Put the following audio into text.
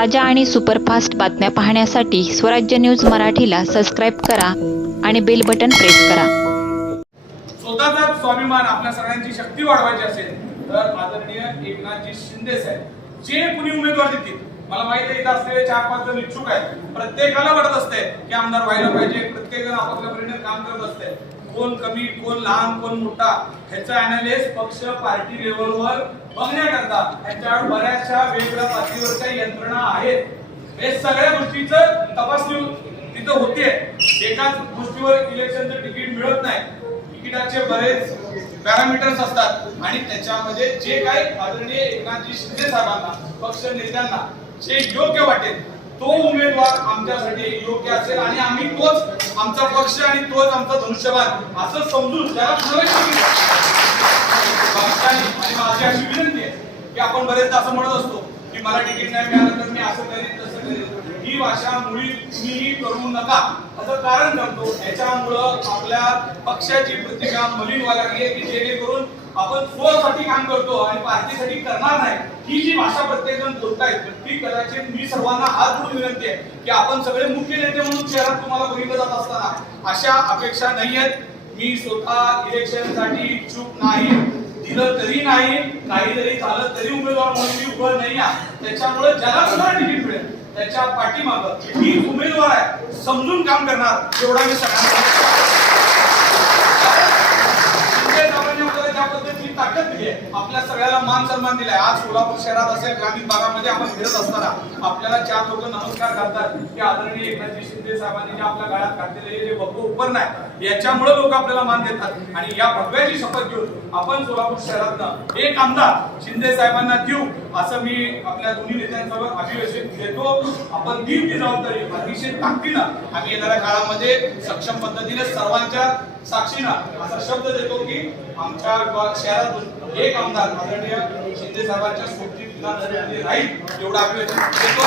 ताज्या आणि सुपरफास्ट बातम्या पाहण्यासाठी स्वराज्य न्यूज मराठीला सबस्क्राईब करा आणि बेल बटन प्रेस करा। स्वतःचा स्वाभिमान आपल्या सगळ्यांची शक्ती वाढवायची असेल तर आदरणीय एकनाथजी शिंदे साहेब जे कुणी उमेदवार देतील, मला माहिती आहे इथं असलेले 4-5 जण इच्छुक आहेत, प्रत्येकाला वाटत असते की आमदार व्हायला पाहिजे, प्रत्येक जण आपापल्या परीने काम करत असते, कोण कमी कोण लहान कोण मोठा ह्याचा अनालिसिस पक्ष पार्टी लेवलवर बघण्याकरता ह्याच्यावर बऱ्याचशा वेगवेगळ्या पातळीवरच्या यंत्रणा आहेत। हे सगळ्या गोष्टीचं तपासणी तिथं होते। एकाच गोष्टीवर इलेक्शनचं तिकीट मिळत नाही, तिकिटाचे बरेच पॅरामीटर्स असतात आणि त्याच्यामध्ये जे काही आदरणीय एकनाथजी शिंदे साहेबांना पक्ष नेत्यांना जे योग्य वाटेल तो उमेदवार आमच्यासाठी योग्य असेल आणि आम्ही तोच आमचा पक्ष आणि तोच आमचा धनुष्यबाण असं समजून त्याला प्रवेश आणि माझी अशी विनंती आहे की आपण बरेचदा असं म्हणत असतो की मला तिकीट नाही मिळालं तर मी असं करेन तसं करेन, ही भाषा मुळी तुम्ही करू नका असं कारण करतो। याच्यामुळं आपल्या पक्षाची प्रतिमा मलिन व्हायला लागली आहे की जेणेकरून आपण स्वसाठी काम करतो आणि पार्टीसाठी करणार नाही, ही जी भाषा प्रत्येक जण बोलतायत ती कदाचित मी सर्वांना हात जोडून विनंती आहे की आपण सगळे मुख्य नेते म्हणून शहरात तुम्हाला बघितलं जात असताना अशा अपेक्षा नाही आहेत। मी स्वतः इलेक्शनसाठी इच्छुक नाही, दिलं तरी नाही, काही जरी झालं तरी उमेदवार म्हणून मी उभं नाही आहे। त्याच्यामुळे ज्याला तुम्हाला तिकीट मिळेल त्याच्या पाठीमागं मी उमेदवार आहे समजून काम करणार एवढा मी सगळ्यांना ज्या पद्धतीची ताकद दिली आहे, आपल्या सगळ्याला मान सन्मान दिलाय। आज सोलापूर शहरात असेल ग्रामीण भागामध्ये आपण फिरत असताना आपल्याला 4 लोक नमस्कार करतात की आदरणीय एकनाथजी शिंदे साहेबांनी जे आपल्या गाड्यात घातलेले जे भव्य उपकरण आहे याच्यामुळे लोक आपल्याला मान देतात आणि या भव्याची शपथ घेऊन आपण सोलापूर शहरातनं एक आमदार शिंदे साहेबांना देऊ असं मी आपल्या दोन्ही नेत्यांसोबत अभिवेशन देतो। आपण ती जबाबदारी अतिशय ताकदीनं आम्ही येणाऱ्या काळामध्ये सक्षम पद्धतीने सर्वांच्या साक्षीनं असा शब्द देतो की आमच्या शहरातून एक आमदार आदरणीय शिंदे साहेबांच्या सोबतीत राहील एवढा अभिवेशन देतो।